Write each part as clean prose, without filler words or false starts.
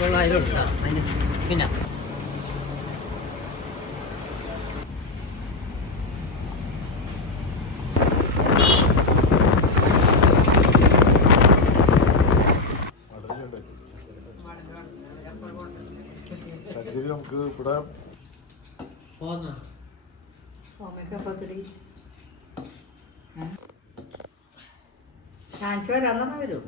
900 എടുത്താ അതിന് പിന്നെ നമുക്ക് ഇവിടെ കാണിച്ചു വരാൻ വരൂ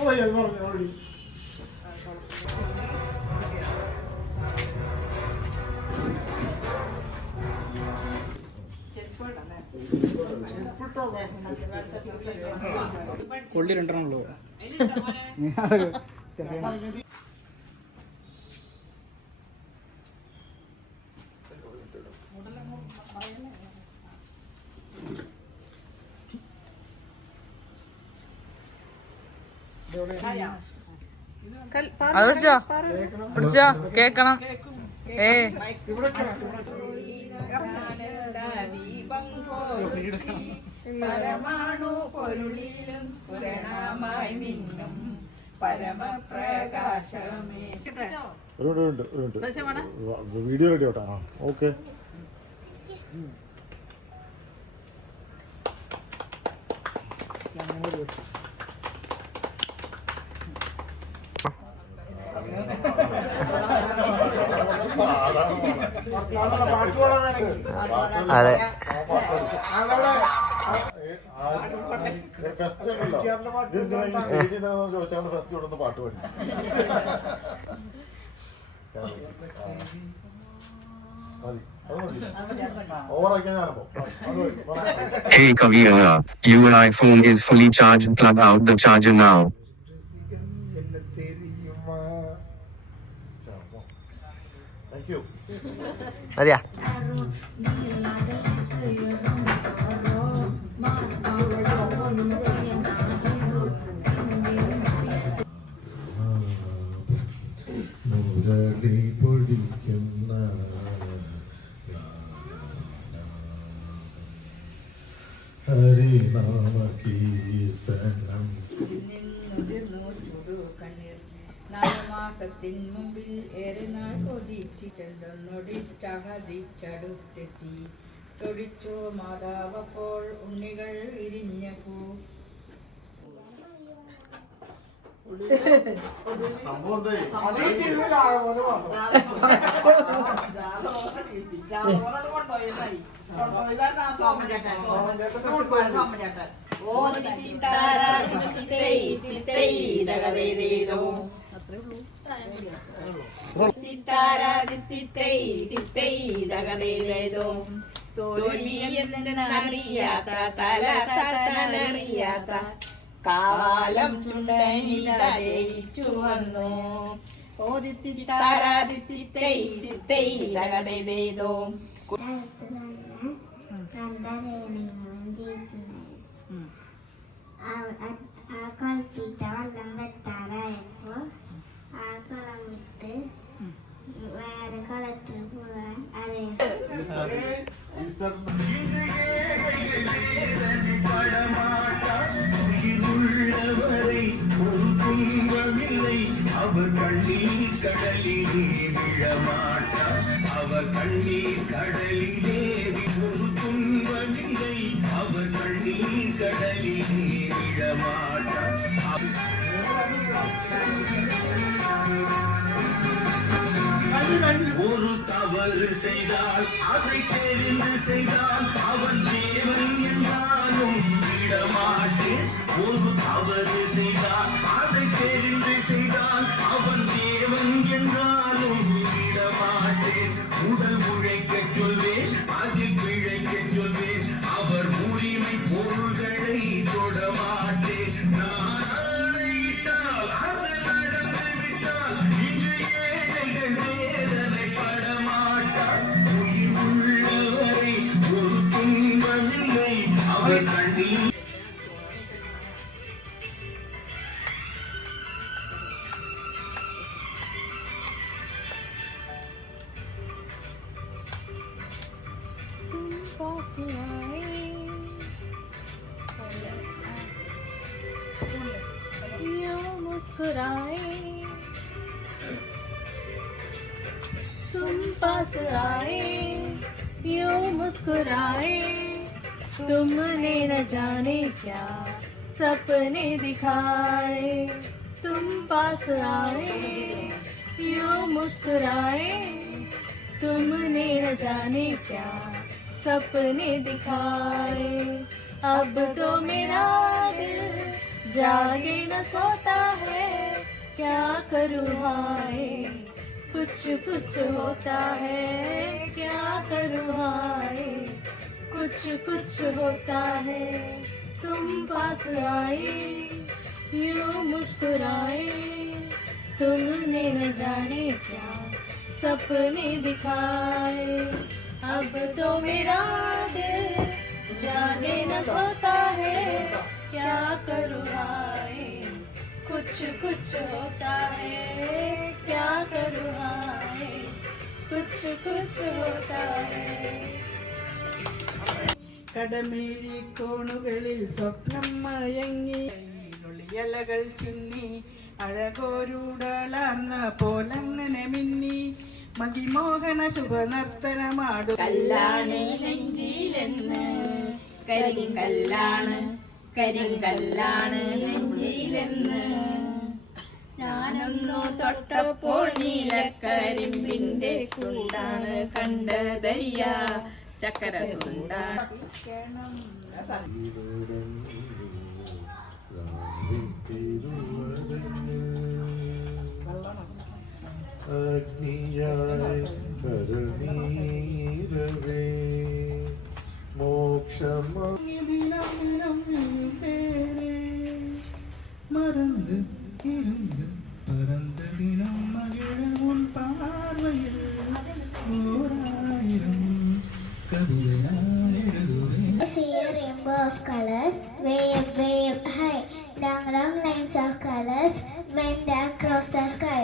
പോയി എന്ന് പറഞ്ഞോളി. കൊള്ളി രണ്ടെണ്ണുള്ളൂ. അത് പിടിച്ചോ പിടിച്ചോ കേക്കണം. പരമാണു പൊരുളിലും സ്ഫുരണമായി മിന്നും പരമപ്രകാശമേ. വീഡിയോ റെഡി ആവട്ടെ. ഓക്കെ. അതെ Hey Kavira, your iPhone is fully charged. Plug out the charger now. Thank you. മതിയാ മുരളി പൊടിക്കുന്ന ഹരിനാമ കീർത്തനം. നാലുമാസത്തിൻ മുമ്പിൽ ഏറെ നാൾ കൊതിച്ച് ചെന്നൊടിച്ചകതിച്ചടുത്തെത്തി തൊടിച്ചു മാതാവപ്പോൾ ഉണ്ണികൾ വിരിഞ്ഞപ്പൂ. അറിയാത്ത കാലം ചുണ്ടനിലയിച്ചു വന്നു. ആ കൊളത്തിട്ട വെള്ളം വെട്ടാറായപ്പോ ആ കുളം വിട്ട് വേറെ കുളത്തിൽ പോവാൻ അറിയാം. அவர் கண்ணீர் கடலிலே விழமாட்டார். அவர் கண்ணீர் கடலிலே ஒரு துன்பமில்லை. அவர் கண்ணீர் கடலிலே விழமாட்டார். ஒரு தவறு செய்தால் அதை தெரிந்து செய்தால் அவன் தேவன் என்றாலும் விடமாட்டேன். ஒரு தவறு செய்தால் அதை தெரிந்து செய்தால் அவன் தேவன் என்றாலும் விடமாட்டேன். உடல் உழைக்க சொல்வேன், அதில் பிழைக்க சொல்வேன். அவர் உரிமை பொருள்களை தொடமாட்டேன். நான் ஆணையிட்டால் அது நடந்து விட்டால் இன்று ஏழைகள் வேதனை படமாட்டார். உயிர் உள்ளவரை ஒரு துன்பமில்லை. அவர் கண்ணீர் यूं मुस्कुराए तुम पास आए, यूं मुस्कुराए तुमने न जाने क्या सपने दिखाए। तुम पास आए यूं मुस्कुराए तुमने न जाने क्या सपने दिखाए। अब तो मेरा दिल जागे न सोता है, क्या करूँ हाय कुछ कुछ होता है, क्या करूँ हाय कुछ कुछ होता है। तुम पास आए यूं मुस्कुराए तुमने न जाने क्या सपने दिखाए। अब तो मेरा दिल जागे न सोता है, क्या करूँ हाय कुछ कुछ होता है, क्या करूँ हाय कुछ कुछ होता है। കടമേഴി കോണുകളിൽ സ്വപ്നം മയങ്ങി ഇലകൾ ചിന്നി അഴകോരുടളർന്ന പോലങ്ങനെ മിന്നി മതിമോഹന ശുഭനർത്തനമാടു കല്ലാണ് നെഞ്ചിലെന്ന് കരിങ്കല്ലാണ് കരിങ്കല്ലാണ് നെഞ്ചിലെന്ന് ഞാനൊന്നു തൊട്ടപ്പോൾ നീലക്കരിമ്പിന്റെ കൂടാണ് കണ്ടതയ്യ ചക്കര അഗ്നിയായി കരനീരവേ മറന്ന് ഇരുന്ന് പറந்த ദിനം മകിഴമുൻ പാർവയിൽ ഓരായിരം കവിതയായെഴുതുവേ. See a rainbow of colors, way up, high. Long, long lines of colors went across the sky.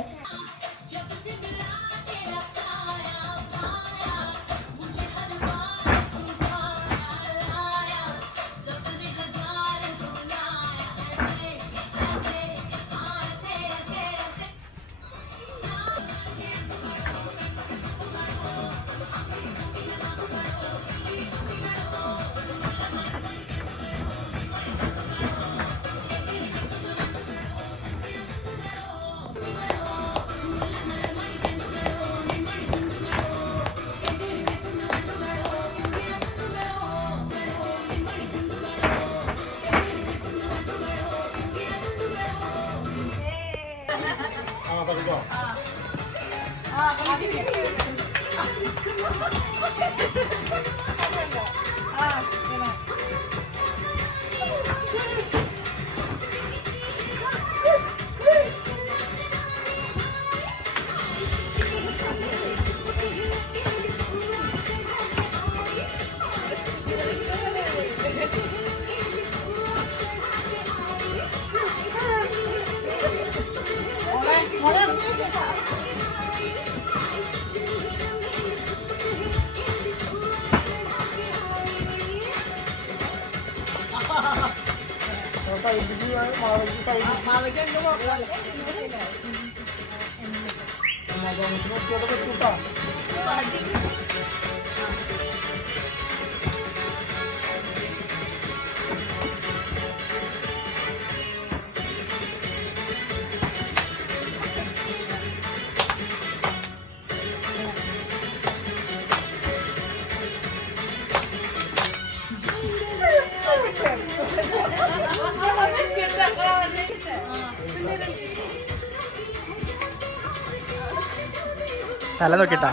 തല നോക്കിട്ടാ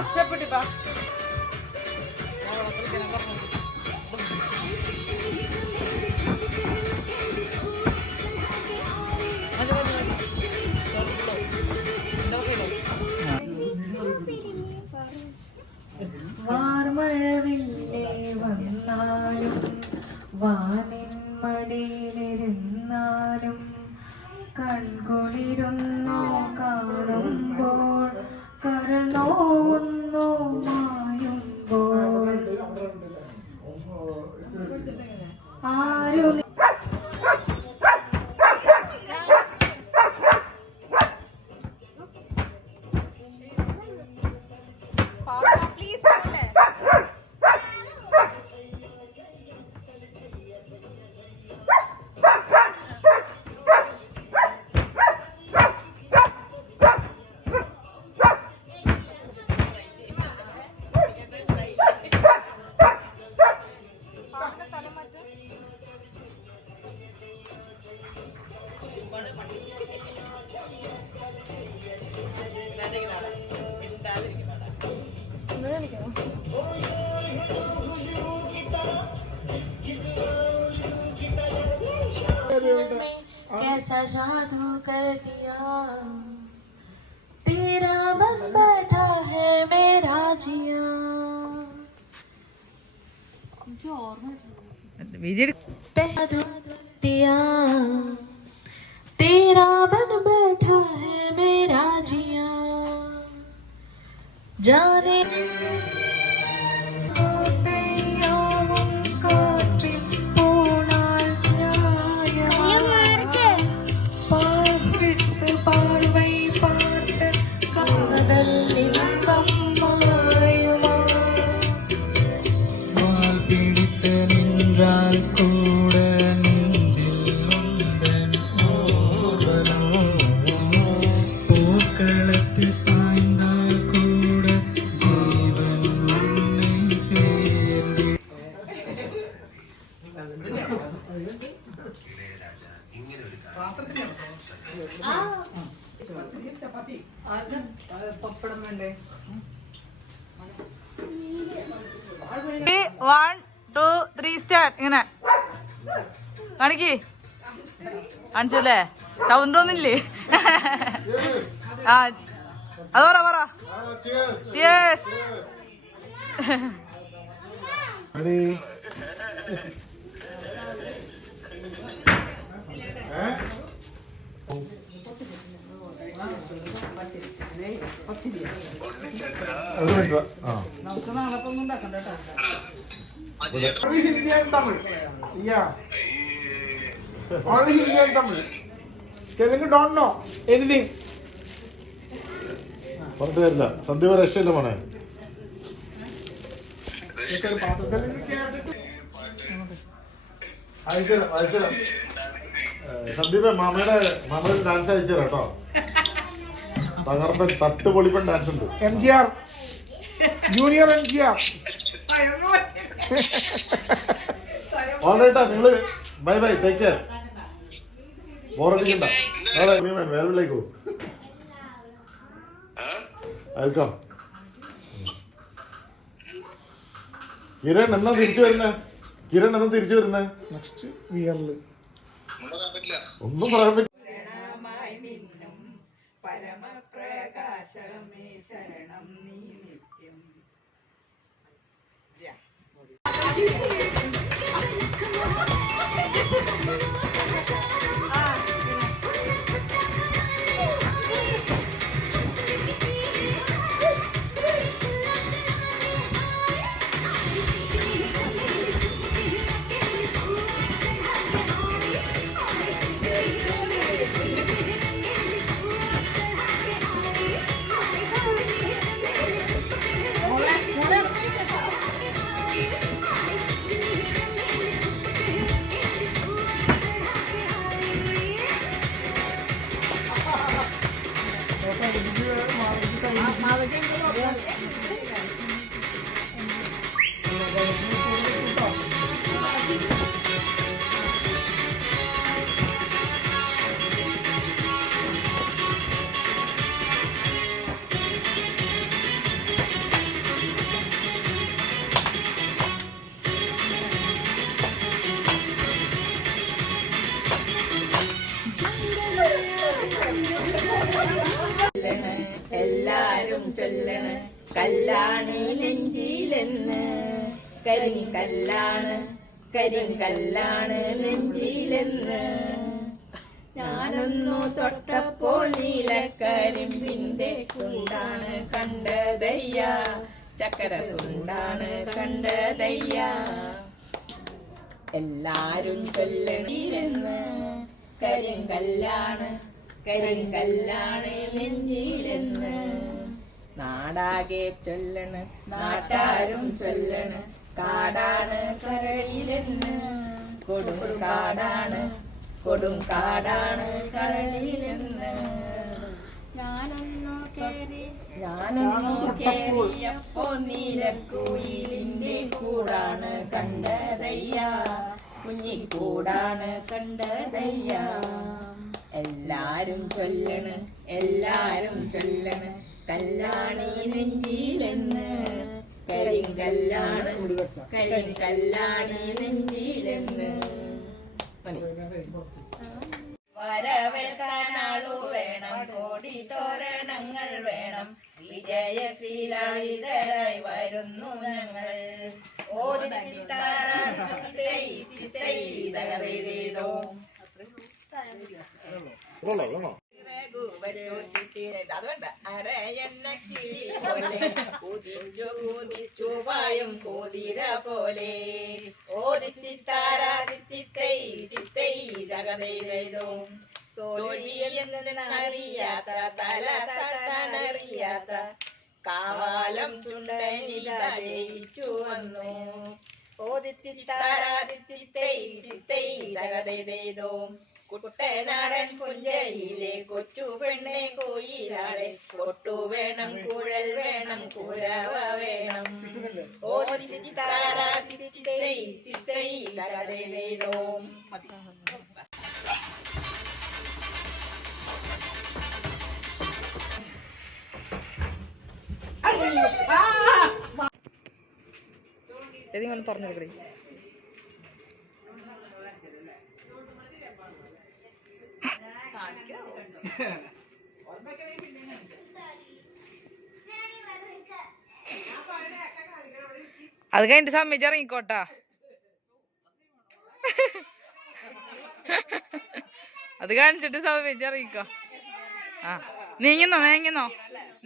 വാർമഴവില്ലേ വന്നാലും വാനിൻ മടിയിലിരുന്നാലും കൺകുളിരുന്നു കാണുമ്പോൾ കരൾ നോവുന്നു कैसा जादू कर दिया तेरा बन बैठा है मेरा जिया दिया तेरा बन बैठा है मेरा जिया जाने One, two, three, start. ഇങ്ങനെ കാണിക്ക് കാണിച്ചല്ലേ സൗണ്ട് ഒന്നില്ലേ ആ അത് പറ Cheers. Only Hindi and Tamil. Yeah. Only Hindi and Tamil. Telugu don't know anything. പറഞ്ഞില്ല സന്ധ്യ രക്ഷയില്ല മോനെ അയച്ചുതരാം സന്ദീപ് മാമയുടെ ഡാൻസ് അയച്ചുതരാം കേട്ടോ തകർപ്പൻ തട്ട് പൊളിപ്പൻ ഡാൻസ് ഉണ്ട് MGR. Junior MGR. ഓൾറൈറ്റാ നിങ്ങള് ബൈ ബൈ ടേക്ക് കെയർ ബോറടിക്കണ്ട വേറെയിലേക്ക് പോകും വെൽക്കം കിരൺ എന്നാ തിരിച്ചു വരുന്നേ Next year. ഒന്നും പറയാൻ പറ്റില്ല പരമപ്രകാശമേ ശരണം നീ നിത്യം എല്ലാരും ചൊല്ലണ് കല്ലാണ് നെഞ്ചിലെന്ന് കരിങ്കല്ലാണ് നെഞ്ചിലെന്ന് ഞാനൊന്നു തൊട്ടപ്പോൾ നീലക്കരിമ്പിന്റെ കുണ്ടാണ് കണ്ടതയ്യ ചക്കര കുണ്ടാണ് കണ്ടതയ്യ എല്ലാരും ചൊല്ലണില്ലെന്ന് കരിങ്കല്ലാണ് നെഞ്ചിലെന്ന് നാടാകെ ചൊല്ലണ് നാട്ടാരും ചൊല്ലണ് കാടാണ് കരളിലെന്ന് കൊടും കാടാണ് കരളിലെന്ന് ഞാനൊന്നു കേറിയപ്പോ നീലക്കുയിലിന്റെ കൂടാണ് കണ്ടതയ്യ കുഞ്ഞിക്കൂടാണ് കണ്ടതയ്യ എല്ലാരും ചൊല്ലണ് എല്ലാരും ചൊല്ലണ കല്ലാണി നെഞ്ചിലെന്ന് കരിങ്കല്ലാണ് കരിങ്കല്ലാണി നെഞ്ചിലെന്ന് വരവേൽക്കാനാളു വേണം കോടി തോരണങ്ങൾ വേണം വിജയശീലാളിതരായി വരുന്നു ഞങ്ങൾ അതുകൊണ്ട് അരയെന്ന കിളി പോലെ കുതിച്ചു കുതിച്ചു പായും കുതിര പോലെ ഓദിത്തിത്താരാദിത്തിത്തൈ തിത്തൈ ജഗതൈതോ തോൽവിയെന്നറിയാത്ത തല തട്ടാനറിയാത്ത കാവാലം ചുണ്ടനില ജയിച്ചു വന്നു ഓദിത്തിത്താരാദിത്തിത്തൈ തിത്തൈ ജഗതൈതോ കുട്ടനാടൻ പുഞ്ചയിലെ കൊച്ചു പെണ്ണെ കോയിലാളെ കൊട്ടു വേണം കുഴൽ വേണം കുരവ വേണം ഏതെങ്കിലും പറഞ്ഞു കൊടുക്കണേ. അത് കഴിഞ്ഞിട്ട് സമ്മതിച്ച് ഇറങ്ങിക്കോട്ടാ. അത് കാണിച്ചിട്ട് സമ്മതിച്ച് ഇറങ്ങിക്കോ. ആ നീങ്ങുന്നോ നീങ്ങുന്നോ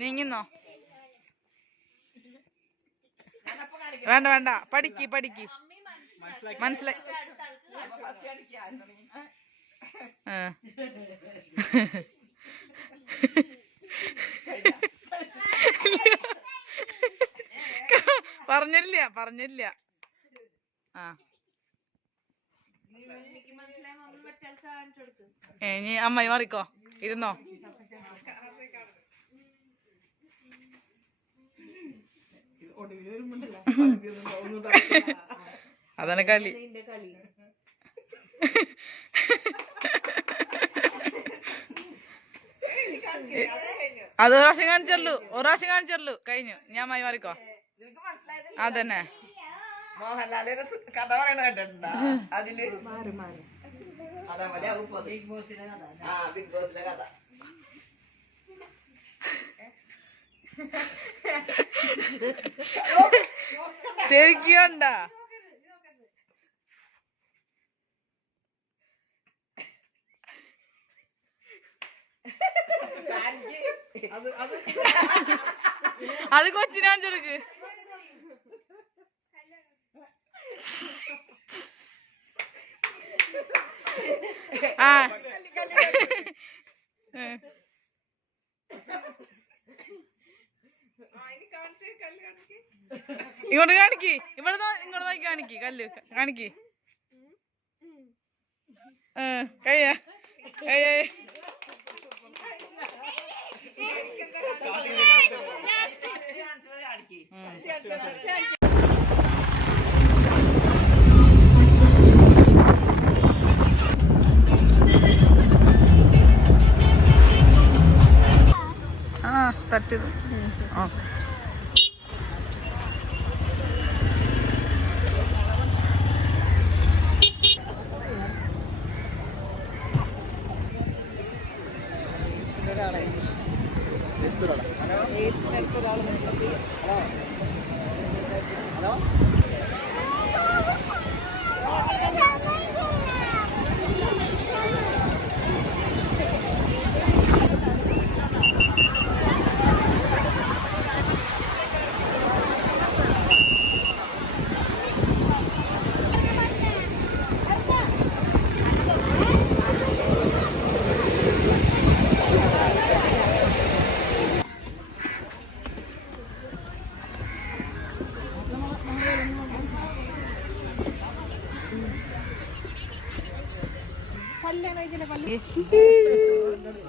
നീങ്ങുന്നോ? വേണ്ട വേണ്ട, പഠിക്ക് പഠിക്ക്, മനസ്സിലായി. പറഞ്ഞില്ല പറഞ്ഞില്ല. ആ ഇനി അമ്മായി മാറിക്കോ, ഇരുന്നോ. അതാണ് കളി. അത് ഒരു പ്രാവശ്യം കാണിച്ചല്ലോ, കഴിഞ്ഞു. ഞാൻ മായി മാറിക്കോ. അതന്നെ മോഹൻലാൽ കഥ പറയണ കേട്ടിട്ടുണ്ടോ? അതില് അതേപോലെ ബിഗ് ബോസിലെ കഥ. ശരിക്കും കണ്ടാ? അത് കൊച്ചിനെ കാണിച്ചു കൊടുക്ക്. ആ ഇങ്ങോട്ട് കാണിക്ക്, ഇവിടെ ഇങ്ങോട്ട് നോക്കി കാണിക്ക്, കല്ല് കാണിക്ക്. കയ്യ കയ്യ തട്ടിയത്. ആ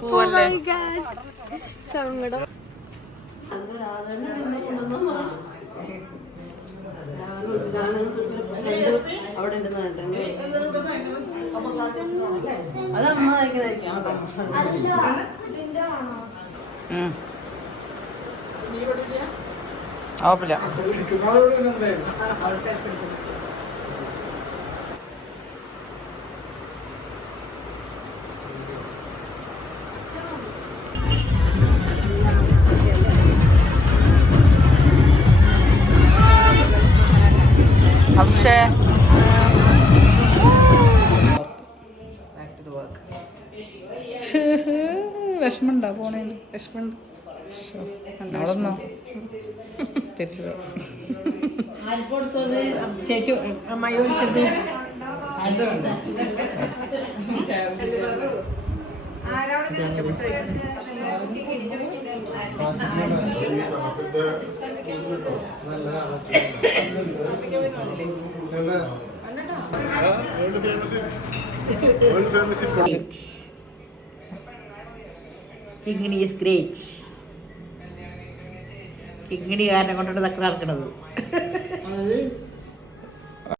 പൂവല്ലേ? സങ്കടം. അവിടെ കുഴപ്പമില്ല. പക്ഷേ വിഷമുണ്ടോ പോണേന്ന്? വിഷമുണ്ട്. നമ്മളൊന്നോ തിരിച്ചു ചേച്ചി അമ്മായി വിളിച്ചത് World famous in Korea. Kingini is great. Kingini കാരണം കൊണ്ടാണ് ഇതൊക്കെ നടക്കുന്നത്.